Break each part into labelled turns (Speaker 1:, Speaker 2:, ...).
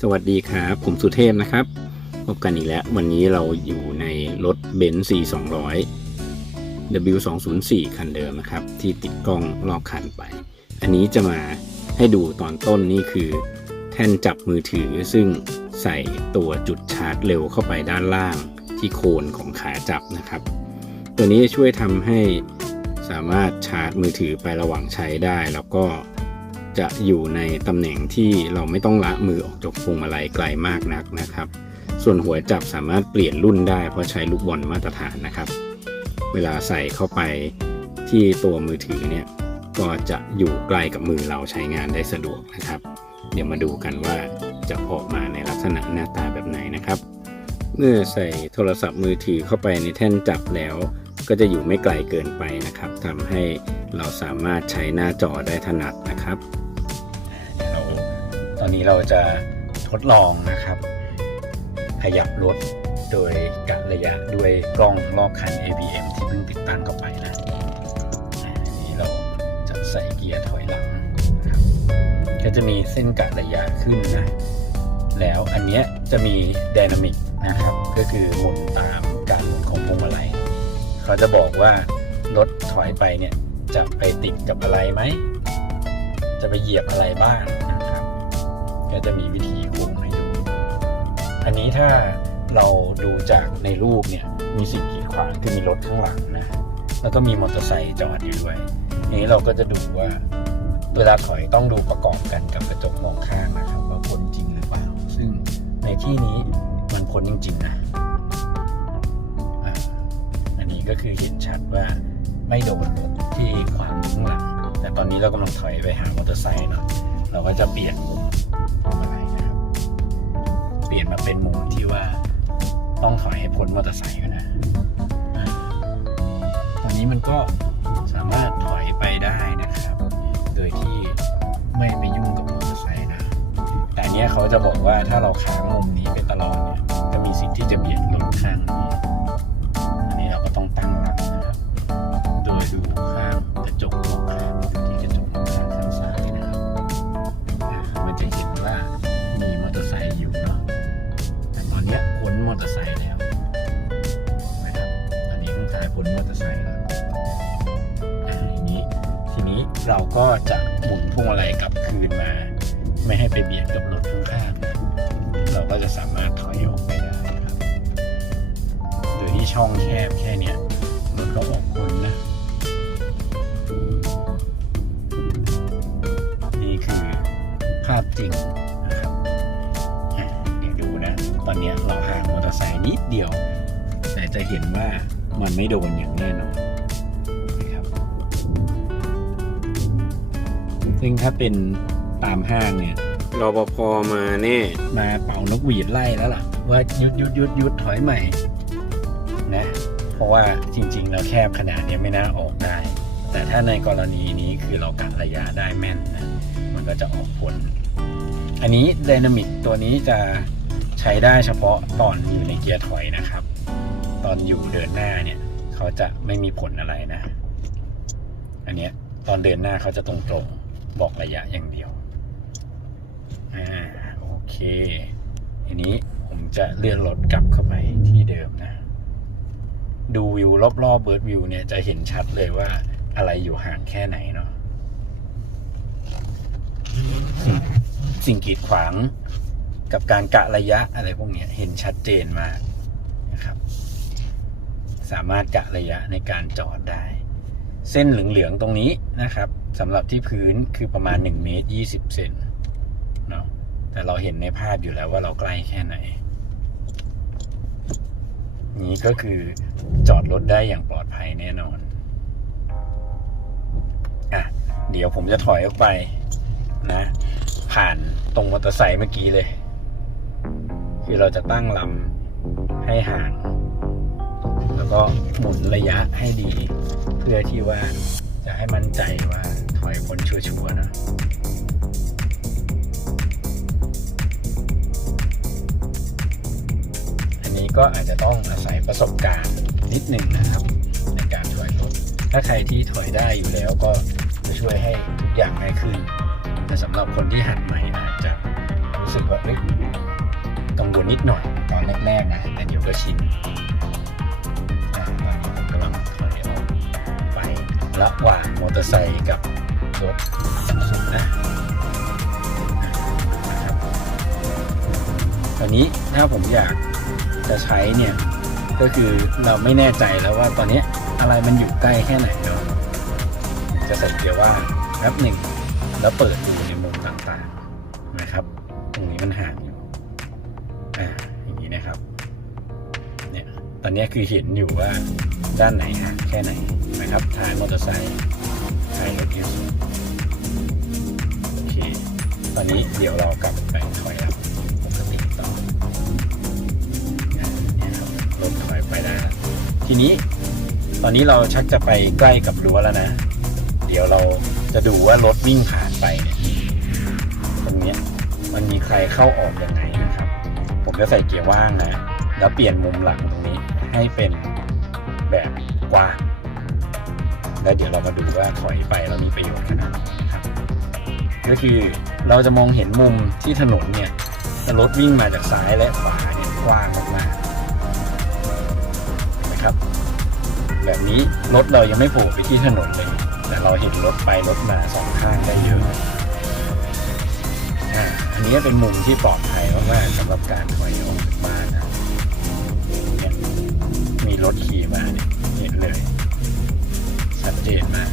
Speaker 1: สวัสดีครับ ผมสุเทพนะครับ พบกันอีกแล้ว วันนี้เราอยู่ในรถเบนซ์ C200 W204 คันเดิมนะครับ ที่ติดกล้องรอบคันไป อันนี้จะมาให้ดูตอนต้นนี่คือ แท่นจับมือถือซึ่งใส่ตัวจุดชาร์จเร็วเข้าไปด้านล่างที่โคนของขาจับนะครับ ตัวนี้จะช่วยทำให้สามารถชาร์จมือถือไประหว่างใช้ได้แล้วก็ จะอยู่ในตำแหน่งที่เราไม่ต้องละมือออกจากพวงมาลัยไกลมากนักนะครับ ส่วนหัวจับสามารถเปลี่ยนรุ่นได้เพราะใช้ลูกบอลมาตรฐานนะครับ เวลาใส่เข้าไปที่ตัวมือถือเนี่ยก็จะอยู่ไกลกับมือเราใช้งานได้สะดวกนะครับ เดี๋ยวมาดูกันว่าจะออกมาในลักษณะหน้าตาแบบไหนนะครับ เมื่อใส่โทรศัพท์มือถือเข้าไปในแท่นจับแล้ว ก็จะอยู่ไม่ไกลเกินไปนะครับทำให้เราสามารถใช้หน้าจอได้ถนัดนะครับ อนนี้เราจะทดลองนะครับ ขยับรถโดยกะระยะด้วยกล้องรอบคัน ABM ที่เพิ่งติดตั้งเข้าไปนะอันนี้เราจะใส่เกียร์ถอยหลังนะครับ ก็จะมีเส้นกะระยะขึ้นนะ แล้วอันเนี้ยจะมีไดนามิกนะครับ ก็คือหมุนตามการหมุนของพวงมาลัย เขาจะบอกว่ารถถอยไปเนี่ยจะไปติดกับอะไรไหม จะไปเหยียบอะไรบ้างนะ ก็จะมีวิธีคุมให้ดู อันนี้ถ้าเราดูจากในรูปเนี่ยมีสิ่งกีดขวางคือมีรถข้างหลังนะ แล้วก็มีมอเตอร์ไซค์จอดอยู่ด้วย นี้เราก็จะดูว่าเวลาถอยต้องดูประกอบกันกับกระจกมองข้างนะครับว่าพ้นจริงหรือเปล่า ซึ่งในที่นี้มันพ้นจริง ๆ นะอันนี้ก็คือเห็นชัดว่าไม่โดนรถที่ขวางข้างหลังแต่ตอนนี้เรากำลังถอยไปหามอเตอร์ไซค์เนาะเราก็จะเปลี่ยนมุม นมาเป็นมุมที่ว่าต้องถอยให้พ้นมอเตอร์ไซค์นะอ่าตอนนี้มันก็สามารถถอยไปได้นะครับ โดยที่ไม่ไปยุ่งกับมอเตอร์ไซค์นะ แต่เนี้ยเขาจะบอกว่าถ้าเราค้างมุมนี้ไปตลอดเนี่ยจะมีสิ่งที่จะเบียด อนนี้ข้ายพ้นมอเตอร์ไซค์แล้วอย่างนี้ ทีนี้เราก็จะหมุนพวงมาลัยกลับคืนมา ไม่ให้ไปเบียดกับรถข้างๆเราก็จะสามารถถอยออกไปได้ครับโดยที่ช่องแคบแค่เนี้ยมันก็ออกพ้นนะนี่คือภาพจริงนะครับเดี๋ยวดูนะ ตอนนี้เราห่างมอเตอร์ไซค์นิดเดียว แต่จะเห็นว่า มันไม่โดนอย่างแน่นอนนะครับซึ่งถ้าเป็นตามห้างเนี่ยรปภมาแน่มาเป่านกหวีดไล่แล้วล่ะ ว่าหยุดหยุดหยุดหยุดถอยใหม่นะเพราะว่าจริงๆแล้วแคบขนาดเนี้ยไม่น่าออกได้ แต่ถ้าในกรณีนี้คือเรากัดระยะได้แม่นนะมันก็จะออกผล อันนี้ไดนามิกตัวนี้จะใช้ได้เฉพาะตอนอยู่ในเกียร์ถอยนะครับ ตอนอยู่เดินหน้าเนี่ย เขาจะไม่มีผลอะไรนะ อันเนี้ยตอนเดินหน้าเขาจะตรงๆบอกระยะอย่างเดียว อ่าโอเคทีนี้ผมจะเลื่อนรถกลับเข้าไปที่เดิมนะ ดูวิวรอบๆเบิร์ดวิวเนี่ยจะเห็นชัดเลยว่าอะไรอยู่ห่างแค่ไหนเนาะสิ่งกีดขวางกับการกะระยะอะไรพวกนี้เห็นชัดเจนมากนะครับ สามารถกะระยะในการจอดได้ เส้นเหลืองๆตรงนี้นะครับสำหรับที่พื้นคือประมาณ1เมตร20เซนเนาะแต่เราเห็นในภาพอยู่แล้วว่าเราใกล้แค่ไหน นี้ก็คือจอดรถได้อย่างปลอดภัยแน่นอนอะเดี๋ยวผมจะถอยออกไปนะ ผ่านตรงมอเตอร์ไซค์เมื่อกี้เลย คือเราจะตั้งลำให้ห่าง ก็หมุนระยะให้ดี เพื่อที่ว่าจะให้มั่นใจว่าถอยพ้นชัวร์ๆนะอันนี้ก็อาจจะต้องอาศัยประสบการณ์นิดหนึ่งนะครับ ในการถอยรถ ถ้าใครที่ถอยได้อยู่แล้วก็จะช่วยให้ทุกอย่างง่ายขึ้น แต่สำหรับคนที่หัดใหม่อาจจะรู้สึกว่าเฮ้ยกังวลนิดหน่อยตอนแรกๆนะแต่เดี๋ยวก็ชิน ระหว่างมอเตอร์ไซค์กับรถสุดนะครับตอนนี้ถ้าผมอยากจะใช้เนี่ย ก็คือเราไม่แน่ใจแล้วว่าตอนนี้อะไรมันอยู่ใกล้แค่ไหนเนาะจะใส่เกียร์ว่าแป๊บหนึ่งแล้วเปิดดูในมุมต่างๆนะครับ ตรงนี้มันห่างอยู่อ่าอย่างนี้นะครับ ตอนนี้คือเห็นอยู่ว่าด้านไหนห่างแค่ไหนนะครับท้ายมอเตอร์ไซค์ท้ายรถยนต์โอเคตอนนี้เดี๋ยวเรากลับไปถอยหลังปกติต่อนี่ครับรถถอยไปได้ทีนี้ตอนนี้เราชักจะไปใกล้กับรั้วแล้วนะ เดี๋ยวเราจะดูว่ารถวิ่งผ่านไปเนี่ยตรงนี้มันมีใครเข้าออกยังไงนะครับ ผมจะใส่เกียร์ว่างนะ แล้วเปลี่ยนมุมหลัง ให้เป็นแบบกว้างแล้วเดี๋ยวเรามาดูว่าถอยไปเรามีประโยชน์ขนาดไหนนะครับ ก็คือเราจะมองเห็นมุมที่ถนนเนี่ยรถวิ่งมาจากซ้ายและขวาเนี่ยกว้างมากๆนะครับ แบบนี้รถเรายังไม่โผล่ไปที่ถนนเลย แต่เราเห็นรถไปรถมาสองข้างได้เยอะอันนี้เป็นมุมที่ปลอดภัยมากๆสำหรับการถอยออกจากบ้านนะ รถขี่มาเนี่ยเห็นเลย ชัดเจนมาก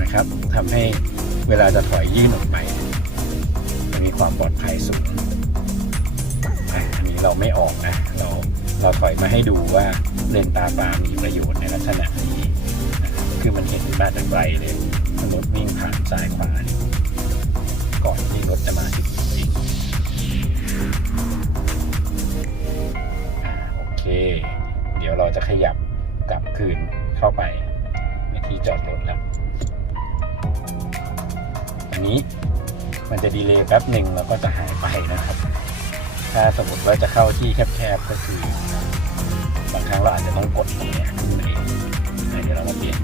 Speaker 1: นะครับทำให้เวลาจะถอยยื่นออกไปมันมีความปลอดภัยสูงอันนี้เราไม่ออกนะ เราเราถอยมาให้ดูว่าเลนตาปลามีประโยชน์ในลักษณะนี้นะครับคือมันเห็นมาจากไกลเลยรถวิ่งผ่านซ้ายขวาก่อนที่รถจะมาถึงจริง เคเดี๋ยวเราจะขยับกลับคืนเข้าไปในที่จอดรถแล้วอันนี้มันจะดีเลย์แป๊บหนึ่งแล้วก็จะหายไปนะครับ ถ้าสมมติว่าจะเข้าที่แคบๆก็คือบางครั้งเราอาจจะต้องกดตรงนี้ขึ้นมาเองเดี๋ยวเรามาเปลี่ยน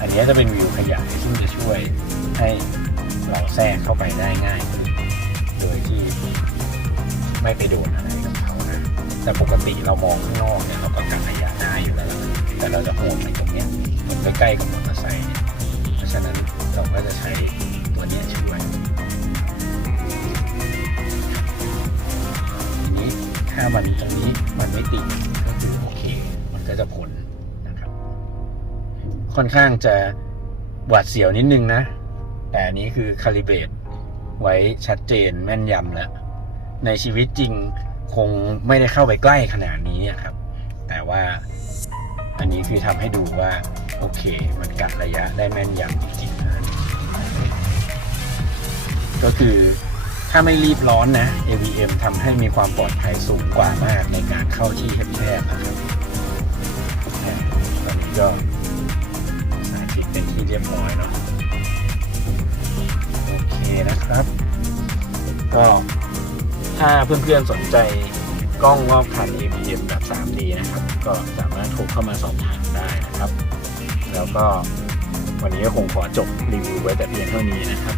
Speaker 1: อันนี้จะเป็นวิวขยายซึ่งจะช่วยให้เราแทรกเข้าไปได้ง่ายขึ้นโดยที่ไม่ไปโดนอะไร แต่ปกติเรามองข้างนอกเนี่ยเราก็กะระยะได้อยู่แล้ว แต่เราจะโหนไปตรงเนี้ยมันใกล้กับมอเตอร์ไซค์เพราะฉะนั้นเราก็จะใช้ตัวเนี้ยช่วยทีนี้ถ้ามันตรงนี้มันไม่ติดก็คือโอเค มันก็จะพ้นนะครับ ค่อนข้างจะหวาดเสียวนิดนึงนะ แต่อันนี้คือคาลิเบรตไว้ชัดเจนแม่นยำแล้ว ในชีวิตจริง คงไม่ได้เข้าไปใกล้ขนาดนี้ครับ แต่ว่าอันนี้คือทำให้ดูว่า โอเค มันกัดระยะได้แม่นยำจริงๆนะก็คือถ้าไม่รีบร้อนนะ AVM ทำให้มีความปลอดภัยสูงกว่ามากในการเข้าที่แคบๆนะครับตอนนี้ก็สาธิตเป็นที่เรียบร้อยเนาะโอเคนะครับ ก็ ถ้าเพื่อนๆสนใจกล้องรอบคัน APM แบบ 3D นะครับ ก็สามารถโทรเข้ามาสอบถามได้นะครับ แล้วก็วันนี้ก็คงขอจบรีวิวไว้แต่เพียงเท่านี้นะครับ